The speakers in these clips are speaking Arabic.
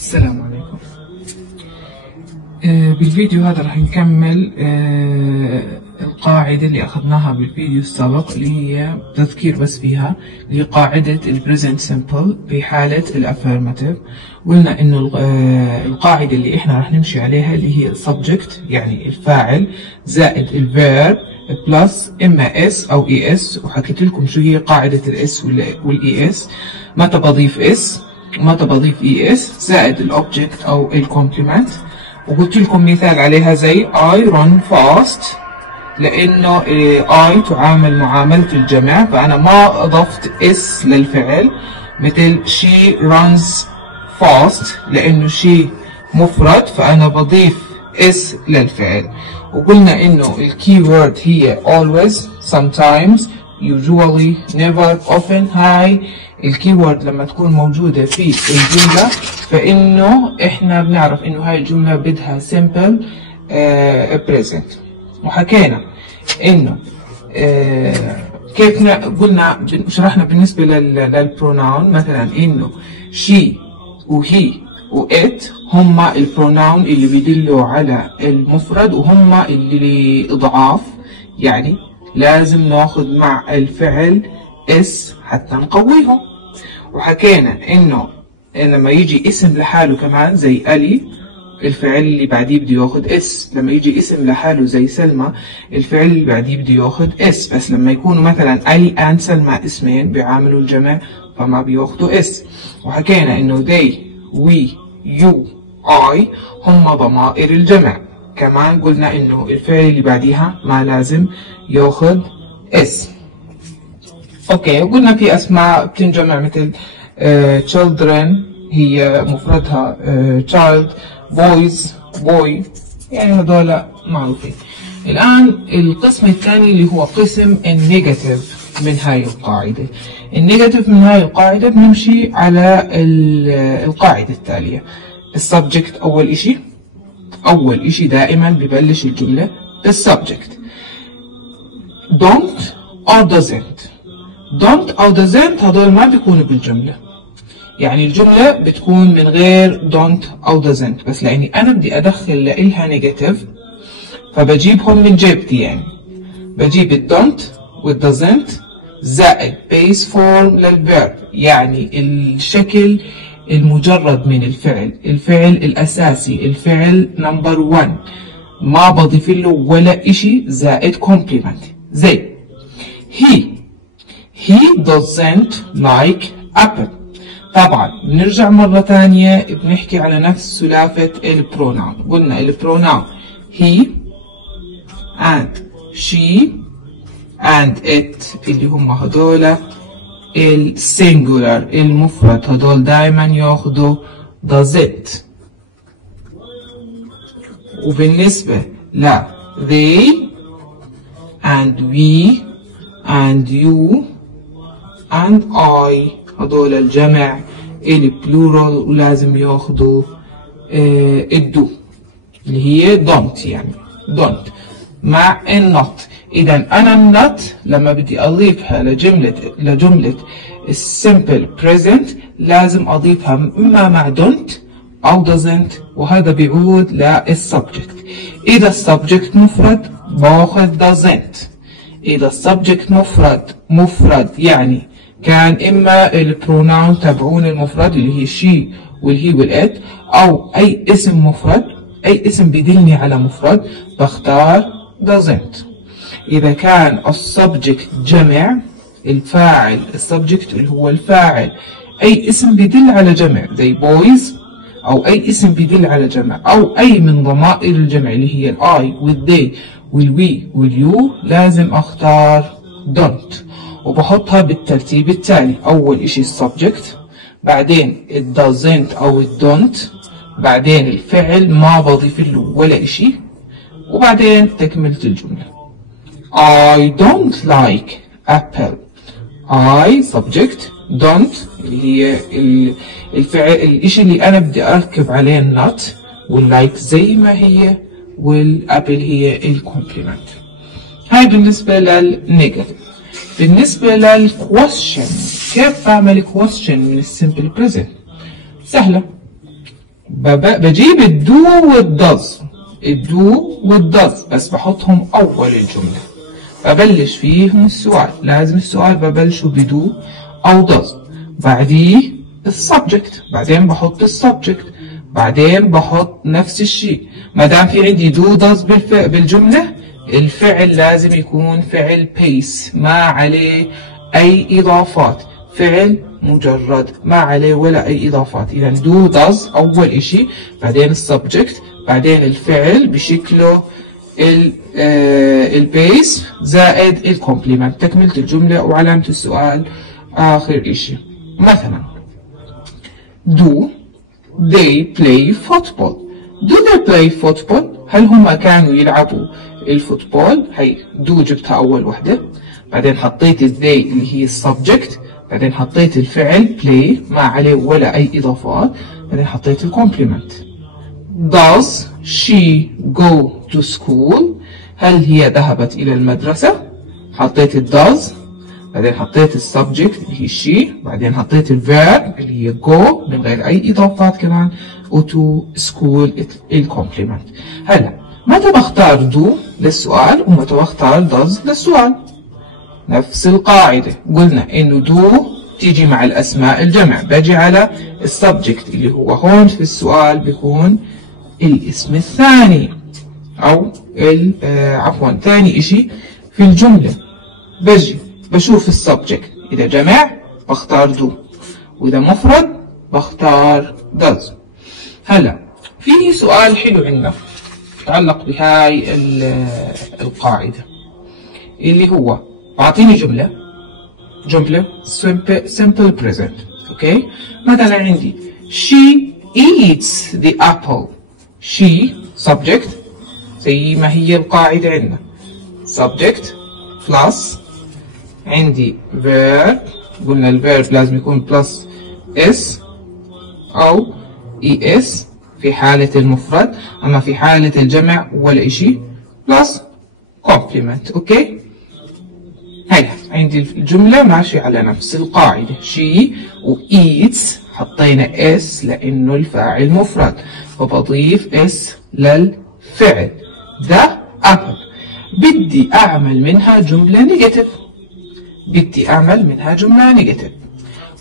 السلام عليكم. بالفيديو هذا راح نكمل القاعدة اللي أخذناها بالفيديو السابق، اللي هي تذكير بس فيها، اللي هي قاعدة البريزنت سمبل بحالة الأفيرماتيف. قلنا إنه القاعدة اللي إحنا راح نمشي عليها اللي هي السبجكت، يعني الفاعل، زائد الفيرب بلس إما اس أو اي اس، وحكيت لكم شو هي قاعدة الاس والاي اس، متى بضيف اس ومتى بضيف اي اس، زائد الاوبجكت أو الكومبلمنت. وقلت لكم مثال عليها زي I run fast، لأنه I تعامل معاملة الجمع، فأنا ما أضفت S للفعل. مثل she runs fast، لأنه she مفرد فأنا بضيف S للفعل. وقلنا إنه الكي وورد هي always، sometimes، usually، never، often. هاي الكي وورد لما تكون موجودة في الجملة فإنه إحنا بنعرف إنه هاي الجملة بدها simple present. وحكينا إنه كيف قلنا شرحنا بالنسبة للبروناون، مثلا إنه she وهي وإت هما البروناون اللي بيدلوا على المفرد، وهما اللي إضعاف، يعني لازم ناخذ مع الفعل اس حتى نقويهم. وحكينا إنه لما يجي اسم لحاله كمان زي ألي، الفعل اللي بعديه بده ياخد اس. لما يجي اسم لحاله زي سلمى، الفعل اللي بعديه بده ياخد اس. بس لما يكونوا مثلا ألي and سلمى اسمين بيعاملوا الجمع فما بياخدوا اس. وحكينا إنه they، we، you، I هم ضمائر الجمع. كمان قلنا إنه الفعل اللي بعديها ما لازم ياخد اس. اوكي، وقلنا في اسماء بتنجمع مثل children هي مفردها child، boys boy، يعني هذول معروفين. الآن القسم الثاني اللي هو قسم النيجاتيف من هاي القاعدة. النيجاتيف من هاي القاعدة بنمشي على القاعدة التالية. السبجكت أول إشي دائما ببلش الجملة بالسبجكت. don't or doesn't. don't أو doesn't هذول ما بيكونوا بالجملة، يعني الجملة بتكون من غير don't أو doesn't، بس لأني أنا بدي أدخل لإلها نيجاتيف فبجيبهم من جيبتي، يعني بجيب الدونت والdoesn't زائد base form للverb، يعني الشكل المجرد من الفعل الأساسي، الفعل نمبر 1، ما بضيف له ولا إشي، زائد complement. زي he doesn't like apple. طبعا بنرجع مرة ثانية بنحكي على نفس سلافة البروناون. قلنا البروناون he and she and it اللي هم هدول السينجولار المفرد، هدول دايما ياخدوا does it. وبالنسبة ل they and we and you and I هدول الجمع البلورال، ولازم ياخدوا الدو اللي هي don't، يعني don't مع النوت. إذا أنا النوت لما بدي أضيفها لجملة السمبل present لازم أضيفها إما مع don't أو doesn't، وهذا بيعود للسبجكت. إذا السبجكت مفرد باخذ doesn't. إذا السبجكت مفرد يعني كان إما البروناون تبعون المفرد اللي هي she والهي والإت، أو أي اسم مفرد، أي اسم بيدلني على مفرد بختار doesn't. إذا كان السبجكت جمع، الفاعل السبجكت اللي هو الفاعل، أي اسم بيدل على جمع زي boys، أو أي اسم بيدل على جمع، أو أي من ضمائر الجمع اللي هي الآي والthey والوي واليو، لازم أختار don't. وبحطها بالترتيب التالي: أول إشي السبجكت، بعدين doesn't أو don't، بعدين الفعل ما بضيف له ولا إشي، وبعدين تكملة الجملة. I don't like apple. I subject، don't اللي هي الفعل الإشي اللي أنا بدي أركب عليه not، واللايك زي ما هي، والابل هي الكومبلمنت. هاي بالنسبة للنيجاتيف. بالنسبة للكويستشن، كيف بعمل كويستشن من السمبل بريزنت؟ سهلة. بجيب الدو والدز، الدو والدز بس بحطهم أول الجملة، ببلش فيهم السؤال، لازم السؤال ببلشه بدو أو دز، بعديه السبجكت، بعدين بحط السبجكت، بعدين بحط نفس الشيء. ما دام في عندي دو دز بالجملة، الفعل لازم يكون فعل بيس ما عليه أي إضافات، فعل مجرد ما عليه ولا أي إضافات. إذا دو دز أول إشي، بعدين السبجكت، بعدين الفعل بشكله البيس زائد الكومبليمنت، تكملة الجملة وعلامة السؤال آخر إشي. مثلا do they play football؟ do they play football؟ هل هم كانوا يلعبوا الفوتبول؟ هي do جبتها أول وحدة، بعدين حطيت they اللي هي السبجكت، بعدين حطيت الفعل play ما عليه ولا أي إضافات، بعدين حطيت الكومبليمنت. does she go to school؟ هل هي ذهبت إلى المدرسة؟ حطيت does، بعدين حطيت السبجكت اللي هي she، بعدين حطيت الفيرب اللي هي go من غير أي إضافات كمان، و to school الكومبليمنت. هلا متى بختار do للسؤال ومتى بختار does للسؤال؟ نفس القاعدة، قلنا إنه do تيجي مع الأسماء الجمع، باجي على السبجكت اللي هو هون في السؤال بيكون الاسم الثاني أو عفوا ثاني إشي في الجملة. بجي بشوف السبجكت، إذا جمع بختار do، وإذا مفرد بختار does. هلا في سؤال حلو عندنا يتعلق بهاي القاعدة، اللي هو أعطيني جملة simple present. أوكي، مثلا عندي she eats the apple. she subject زي ما هي القاعدة عندنا، subject plus عندي verb، قلنا الverb لازم يكون plus s أو es في حالة المفرد، أما في حالة الجمع ولا إشي plus complement. أوكي، هيا عندي الجملة ماشية على نفس القاعدة، she و eats حطينا s لأنه الفاعل مفرد، فبضيف s للفعل. the apple بدي أعمل منها جملة نيجاتيف،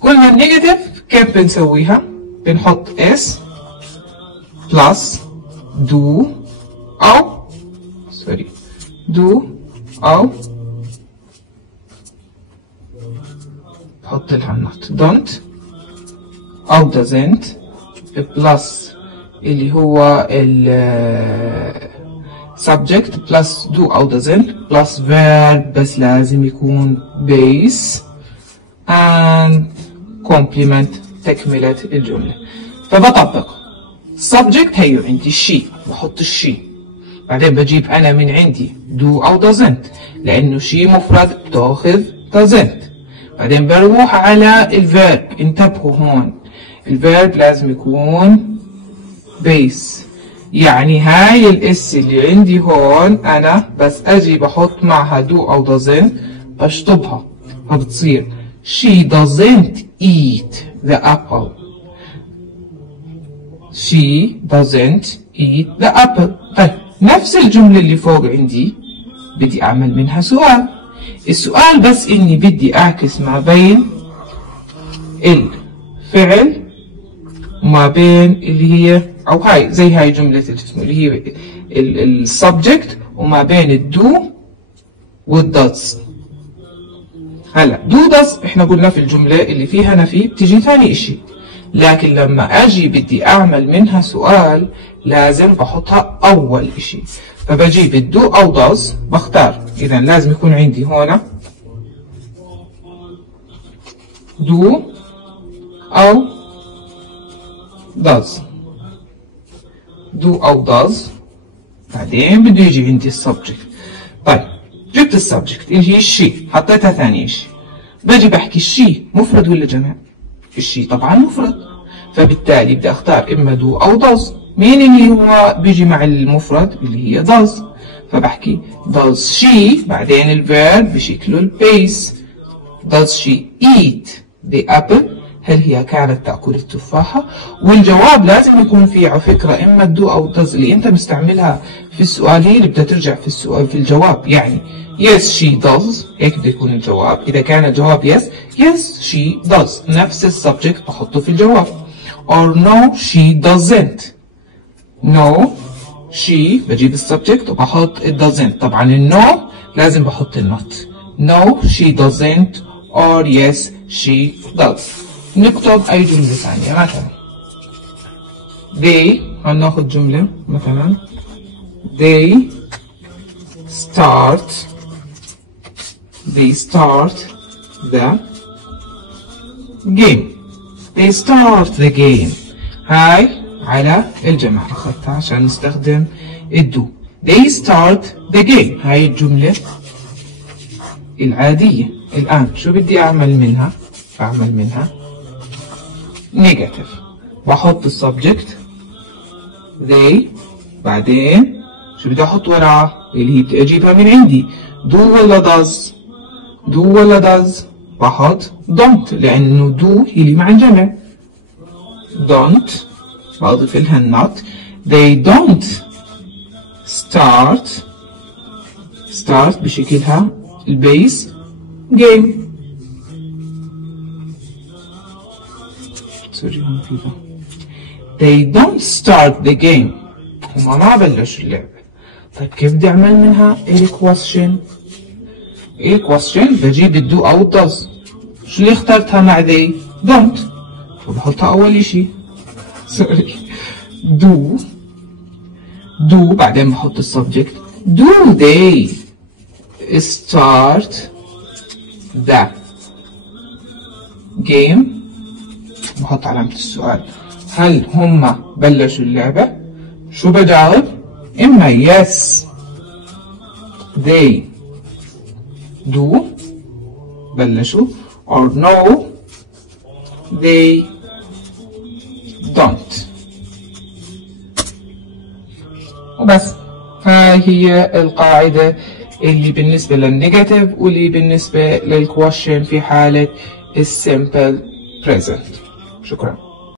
قلنا النيجاتيف كيف بنسويها؟ بنحط s plus do أو حط لها النوت don't أو doesn't plus اللي هو subject plus do أو doesn't plus verb بس لازم يكون base and complement تكملة الجملة. فبطبق subject هيو عندي she، بحط الشي، بعدين بجيب أنا من عندي do أو doesn't لأنه she مفرد بتاخذ doesn't، بعدين بروح على الفيرب. انتبهوا هون الفيرب لازم يكون بيس، يعني هاي الاس اللي عندي هون أنا بس أجي بحط معها do أو doesn't بشطبها، فبتصير she doesn't eat the apple. she doesn't eat the apple. طيب نفس الجملة اللي فوق عندي بدي أعمل منها سؤال، السؤال بس إني بدي أعكس ما بين الفعل وما بين اللي هي أو هاي زي هاي جملة الجسم اللي هي السبجكت وما بين الدو والدز. هلا دو دز احنا قلنا في الجملة اللي فيها نفي بتجي ثاني إشي، لكن لما أجي بدي أعمل منها سؤال لازم بحطها أول إشي، فبجيب الدو أو داز بختار. إذا لازم يكون عندي هنا دو أو داز، دو أو داز، بعدين بده يجي عندي السبجكت. طيب جبت السبجكت اللي هي الشي، حطيتها ثاني إشي، باجي بحكي الشي مفرد ولا جمع؟ الشي طبعا مفرد، فبالتالي بدي أختار إما دو أو داز. مين اللي هو بيجي مع المفرد؟ اللي هي داز، فبحكي does she بعدين الفيرب بشكله البيس does she eat the apple. هل هي كانت تأكل التفاحة؟ والجواب لازم يكون فيه على فكرة إما do أو does اللي أنت مستعملها في السؤال هي اللي بدها ترجع في السؤال في الجواب. يعني yes she does هيك بده يكون الجواب. إذا كان الجواب yes she does نفس السبجكت بحطه في الجواب. or no she doesn't. no she بجيب السبجكت وبحط it doesn't. طبعا النو لازم بحط النوت. no she doesn't or yes she does. نكتب أي جملة ثانية مثلا they هناخد جملة مثلا they start the game. they start the game. هاي على الجمع أخذتها عشان نستخدم الدو. they start the game هاي الجملة العادية. الآن شو بدي أعمل منها؟ أعمل منها negative. بحط السبجكت they بعدين شو بدي أحط وراها؟ اللي هي بدي أجيبها من عندي do ولا does؟ do ولا does؟ بحط don't لأنه do هي اللي مع الجمع. don't بضيف لها not. they don't start بشكلها البيس game. سوري هون في they don't start the game. هما ما بلشوا اللعبة. طيب كيف بدي أعمل منها الquestion؟ الquestion بجيب الدو أو الدوز. شو اللي اخترتها مع they؟ don't. فبحطها أول إشي. سوري do بعدين بحط السبجكت. do they start the game؟ بحط علامة السؤال. هل هم بلشوا اللعبة؟ شو بجاوب؟ إما yes they do بلشوا or no they don't. وبس هاي هي القاعدة اللي بالنسبة للنيجاتيف واللي بالنسبة للكويشن في حالة السيمبل بريزنت. شكرا.